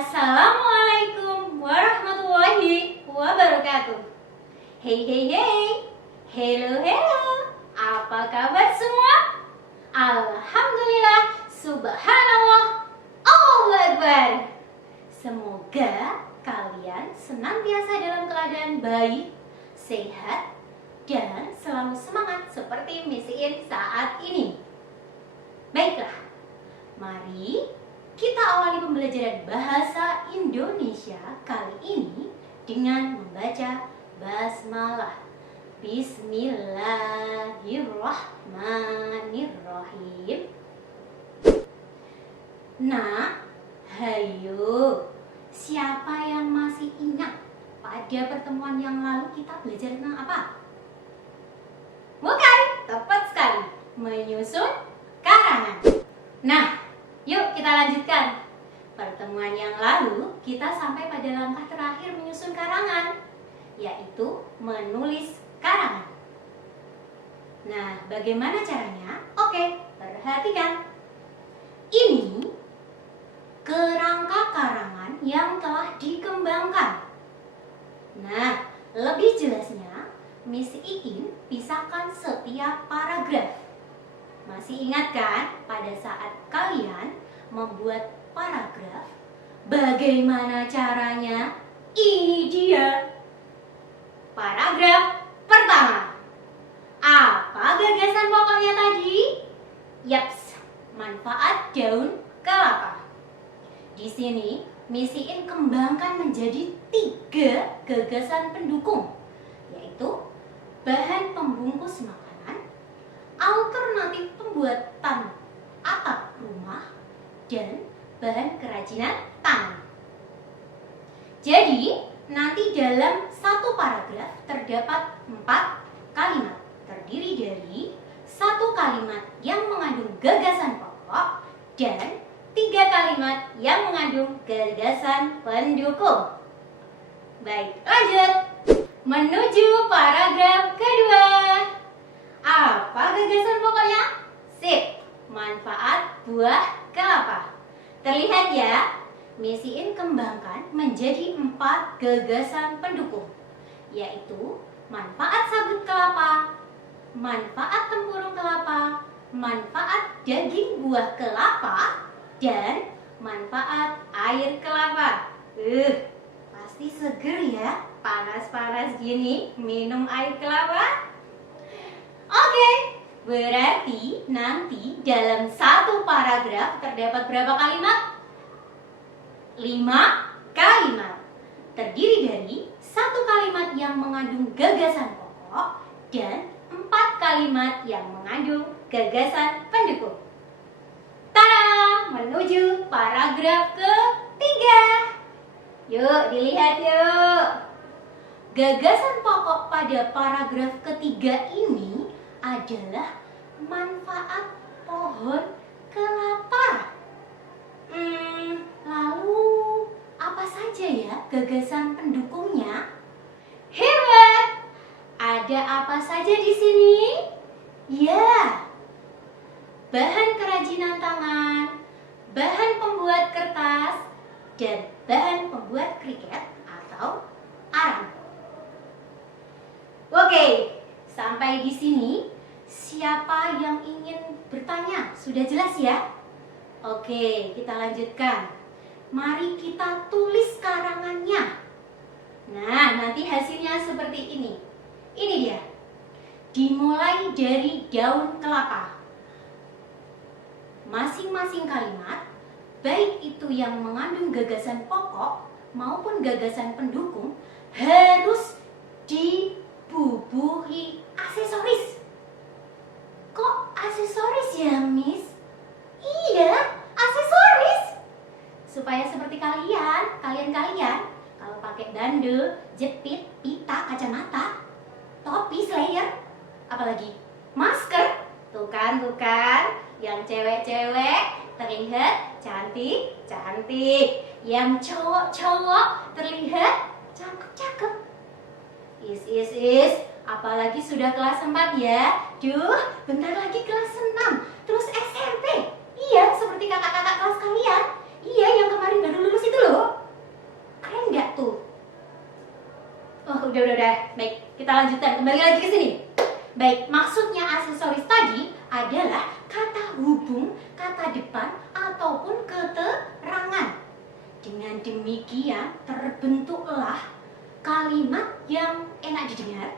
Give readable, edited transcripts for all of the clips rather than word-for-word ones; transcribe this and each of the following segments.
Assalamualaikum warahmatullahi wabarakatuh. Hey hey hey, hello hello, apa kabar semua? Alhamdulillah, subhanallah, Allahu Akbar. Semoga kalian senantiasa dalam keadaan baik, sehat, dan selalu semangat seperti misiin saat ini. Baiklah, mari kita awali pembelajaran bahasa Indonesia kali ini dengan membaca basmalah. Bismillahirrahmanirrahim. Nah, hayo, siapa yang masih ingat pada pertemuan yang lalu kita belajar tentang apa? Bukan, tepat sekali, menyusun karangan. Nah, yuk kita lanjutkan. Pertemuan yang lalu kita sampai pada langkah terakhir menyusun karangan, yaitu menulis karangan. Nah, bagaimana caranya? Oke, perhatikan. Ini kerangka karangan yang telah dikembangkan. Nah, lebih jelasnya, Miss Iin pisahkan setiap paragraf. Masih ingat kan pada saat kalian membuat paragraf, bagaimana caranya? Ini dia. Paragraf pertama. Apa gagasan pokoknya tadi? Yaps, manfaat daun kelapa. Di sini, Miss Iin kembangkan menjadi 3 gagasan pendukung, yaitu bahan pembungkus makanan, alternatif pembuatan atap rumah, dan bahan kerajinan tangan. Jadi, nanti dalam satu paragraf terdapat 4 kalimat, terdiri dari 1 kalimat yang mengandung gagasan pokok dan 3 kalimat yang mengandung gagasan pendukung. Baik, lanjut. Menuju paragraf kedua. Apa gagasan pokoknya? Sip, manfaat buah kelapa. Terlihat ya, Miss Iin kembangkan menjadi 4 gagasan pendukung, yaitu manfaat sabut kelapa, manfaat tempurung kelapa, manfaat daging buah kelapa, dan manfaat air kelapa. Pasti seger ya, panas-panas gini minum air kelapa. Oke, berarti nanti dalam satu paragraf terdapat berapa kalimat? 5 kalimat. Terdiri dari 1 kalimat yang mengandung gagasan pokok dan 4 kalimat yang mengandung gagasan pendukung. Tada! Menuju paragraf ketiga. Yuk, dilihat yuk. Gagasan pokok pada paragraf ketiga ini adalah manfaat pohon kelapa. Lalu apa saja ya gagasan pendukungnya? Hebat! Ada apa saja di sini? Ya, bahan kerajinan tangan, bahan pembuat kertas, dan bahan pembuat kriket atau arang. Oke, sampai di sini siapa yang ingin bertanya? Sudah jelas ya? Oke, kita lanjutkan. Mari kita tulis karangannya. Nah, nanti hasilnya seperti ini. Ini dia. Dimulai dari daun kelapa. Masing-masing kalimat, baik itu yang mengandung gagasan pokok maupun gagasan pendukung, harus dibubuhi aksesoris. Kok aksesoris ya, Miss? Iya, aksesoris. Supaya seperti kalian kalau pakai bandel, jepit, pita, kacamata, topi, slayer, apalagi masker. Tuh kan, yang cewek-cewek terlihat cantik, yang cowok-cowok terlihat cakep-cakep. Is, apalagi sudah kelas 4 ya. Bentar lagi kelas 6, terus SMP. Iya, seperti kakak-kakak kelas kalian. Iya, yang kemarin baru lulus itu loh. ya. Baik, kita lanjutkan. Kembali lagi ke sini. Baik, maksudnya aksesoris tadi adalah kata hubung, kata depan, ataupun keterangan. Dengan demikian terbentuklah kalimat yang enak didengar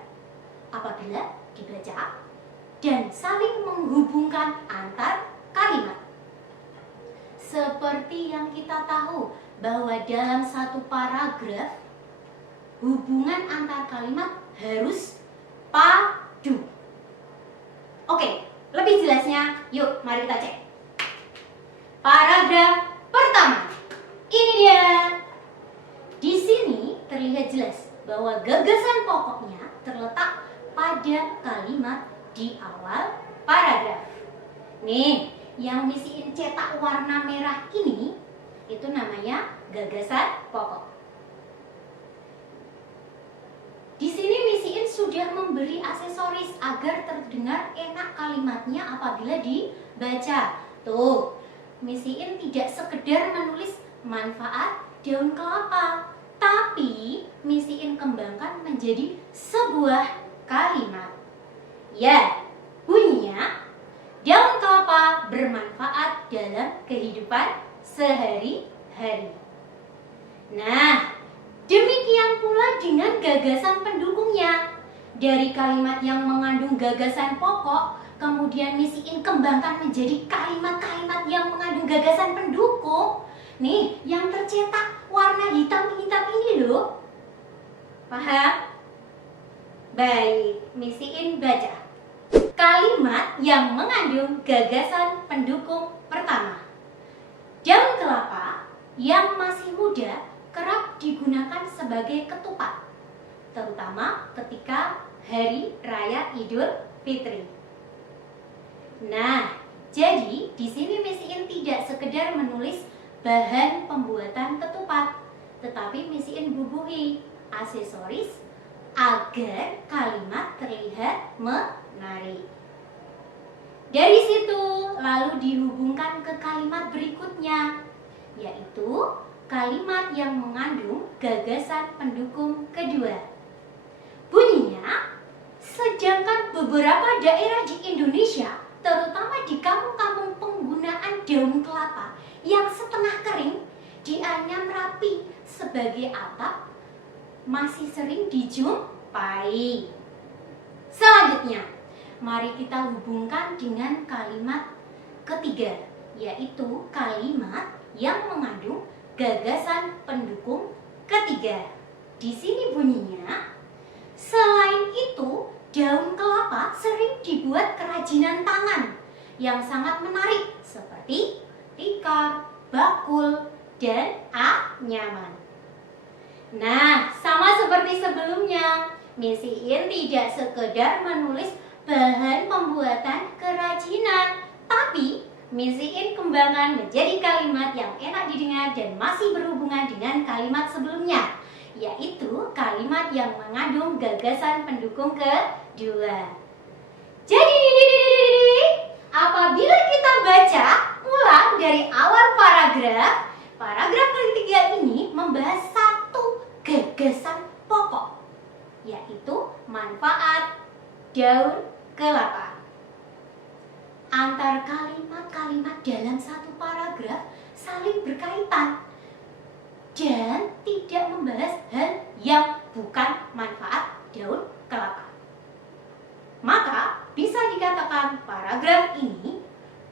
apabila dibaca dan saling menghubungkan antar kalimat. Seperti yang kita tahu bahwa dalam satu paragraf hubungan antar kalimat harus padu. Oke, lebih jelasnya yuk mari kita cek. Paragraf pertama. Ini dia. Di sini terlihat jelas bahwa gagasan pokoknya terletak pada kalimat di awal paragraf. Nih, yang misiin cetak warna merah ini itu namanya gagasan pokok. Di sini misiin sudah memberi aksesoris agar terdengar enak kalimatnya apabila dibaca. Tuh, misiin tidak sekedar menulis manfaat daun kelapa, tapi misiin kembangkan menjadi sebuah kalimat. Ya, bunyinya daun kelapa bermanfaat dalam kehidupan sehari-hari. Nah, demikian pula dengan gagasan pendukungnya. Dari kalimat yang mengandung gagasan pokok, kemudian misiin kembangkan menjadi kalimat-kalimat yang mengandung gagasan pendukung. Nih, yang tercetak warna hitam-hitam ini loh. Paham? Baik, misiin baca. Kalimat yang mengandung gagasan pendukung pertama. Daun kelapa yang masih muda kerap digunakan sebagai ketupat, terutama ketika Hari Raya Idul Fitri. Nah, jadi di sini misiin tidak sekedar menulis bahan pembuatan ketupat, tetapi misiin bubuhi aksesoris agar kalimat terlihat menarik. Dari situ lalu dihubungkan ke kalimat berikutnya, yaitu kalimat yang mengandung gagasan pendukung kedua. Bunyinya, sedangkan beberapa daerah di Indonesia, terutama di kampung-kampung penggunaan daun kelapa yang setengah kering dianyam rapi sebagai atap, masih sering dijumpai. Selanjutnya, mari kita hubungkan dengan kalimat ketiga, yaitu kalimat yang mengandung gagasan pendukung ketiga. Di sini bunyinya, selain itu, daun kelapa sering dibuat kerajinan tangan yang sangat menarik seperti tikar, bakul, dan anyaman. Nah, sama seperti sebelumnya, misiin tidak sekedar menulis bahan pembuatan kerajinan, tapi misiin kembangkan menjadi kalimat yang enak didengar dan masih berhubungan dengan kalimat sebelumnya, yaitu kalimat yang mengandung gagasan pendukung kedua. Jadi, apabila kita baca ulang dari awal paragraf, paragraf ketiga ini membahas satu gagasan pokok, yaitu manfaat daun kelapa. Antar kalimat-kalimat dalam satu paragraf saling berkaitan dan tidak membahas hal yang bukan manfaat daun kelapa. Maka bisa dikatakan paragraf ini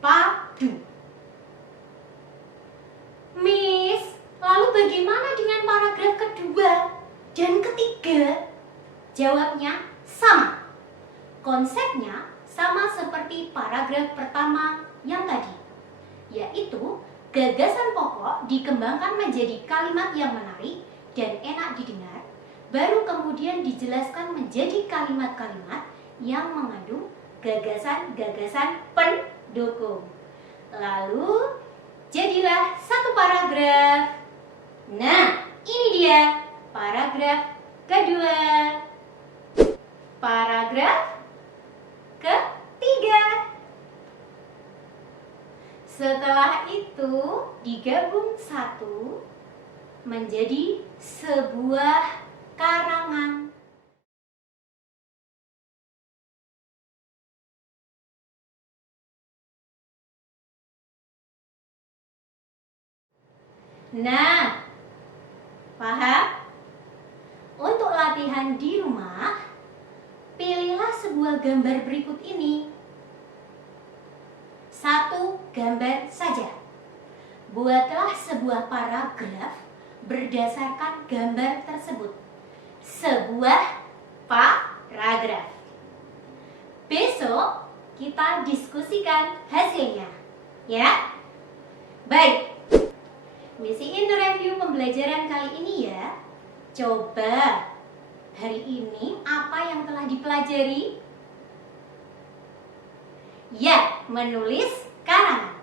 padu. Miss, lalu bagaimana dengan paragraf kedua dan ketiga? Jawabnya sama. Konsepnya sama seperti paragraf pertama yang tadi, yaitu gagasan pokok dikembangkan menjadi kalimat yang menarik dan enak didengar, baru kemudian dijelaskan menjadi kalimat-kalimat yang mengandung gagasan-gagasan pendukung. Lalu jadilah satu paragraf. Nah, ini dia paragraf kedua. Paragraf ketiga. Setelah itu digabung satu menjadi sebuah karangan. Nah, paham? Untuk latihan di rumah, pilihlah sebuah gambar berikut ini. Satu gambar saja. Buatlah sebuah paragraf berdasarkan gambar tersebut. Sebuah paragraf. Besok kita diskusikan hasilnya, ya. Baik. Misi in review pembelajaran kali ini ya. Coba hari ini apa yang telah dipelajari? Ya, menulis karangan.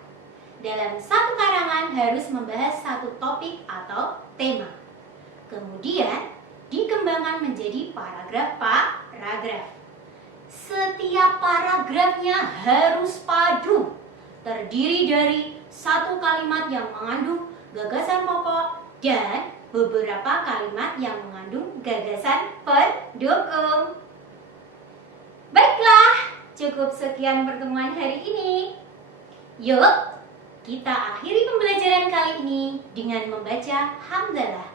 Dalam satu karangan harus membahas satu topik atau tema. Kemudian dikembangkan menjadi paragraf. Setiap paragrafnya harus padu, terdiri dari satu kalimat yang mengandung gagasan pokok dan beberapa kalimat yang mengandung gagasan pendukung. Baiklah, cukup sekian pertemuan hari ini. Yuk, kita akhiri pembelajaran kali ini dengan membaca hamdalah.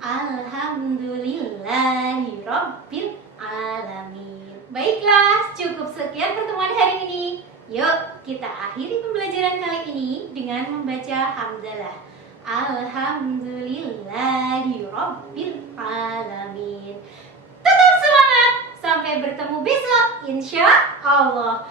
Alhamdulillahirabbil alamin. Baiklah, cukup sekian pertemuan hari ini. Yuk, kita akhiri pembelajaran kali ini dengan membaca hamdalah. Alhamdulillahirabbil alamin. Tetap semangat. Sampai bertemu besok, insya Allah.